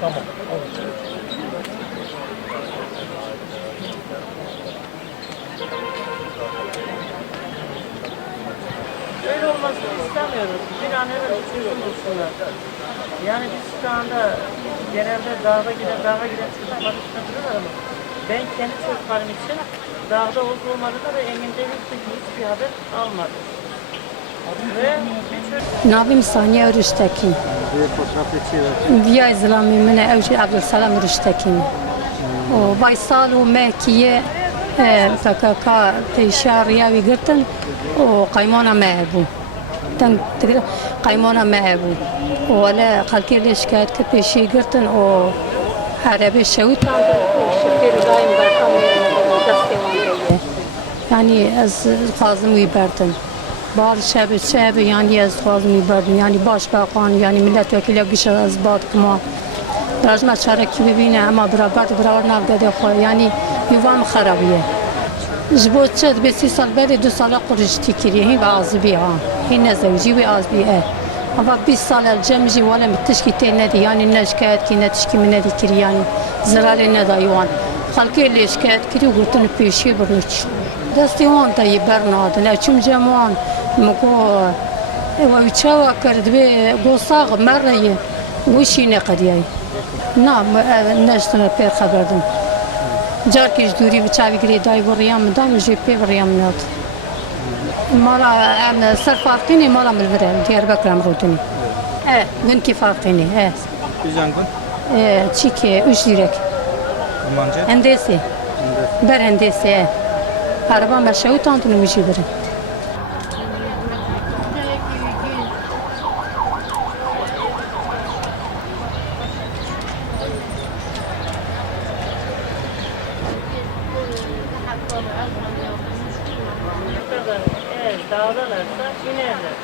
Tamam. Olur. Öyle olmasını istemiyoruz. Bir an evvel çözüm bulsunlar. Yani biz şu anda genelde dağa giden çocuklar başına duruyorlar ama ben kendi çocuklarım için dağda olup olmadığında ve Emin'de hiçbir haber almadım. Ve bir ناویم ثانیه رشتکین بیا ازلامی من اوجی عبدالسلام رشتکین و بای سال و مهکیه فکاکا پیشار ریاوی گرتن و قیمانا مهبو قیمانا مهبو ولا خلکی لشکایت که پیشی گرتن و عربی شویتان شفیر دایم برکم دستی وانده yani az fazla müberdim. Bazı şebe yani az fazla müberdim. Yani başbakan yani milletvekili güçler az badkma. Rajma çareki bibine ama beraber navgede koy. Yani yuvam kharabiye. Jbotçet be 3 sal beri 2 sala qurishti kiri hi bazı bir ha. Hi nezevci ve az bir ama 20 sal cemci wala mitişki tenedi yani ne şikayet ki ne tişki ne dikiri yani zararı ne dayıvan. Halkı ile şikayet kiri gurtun peşi burnuç. دستیوان تا یه برنادن چون جمعان مکو و چوا کرد به گوساق مره وشی نقدیای نه نشتن پیر خبردم جار کش دوری به چاوی گری دای وریم دام جی پی وریم نات مالا ام سر فارقینی مالا ملورم دیار بکرم رودنی gün ki farkını Güzel gün. چی که اش دیرک Romancı. هندسی بر هندسی Arabam başa tantını müşibirim. Eğer dağdalarsa inerler.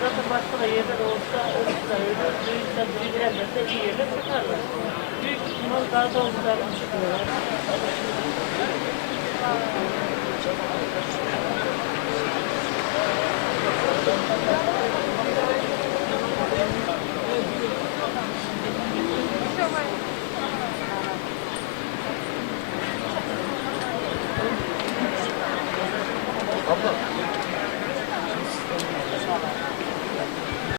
Zaten başka da yerler olsa olursa öyle büyükse büyülerlerse iyi yerler çıkarlar. Büyük ihtimal dağda olduklarını çıkıyorlar.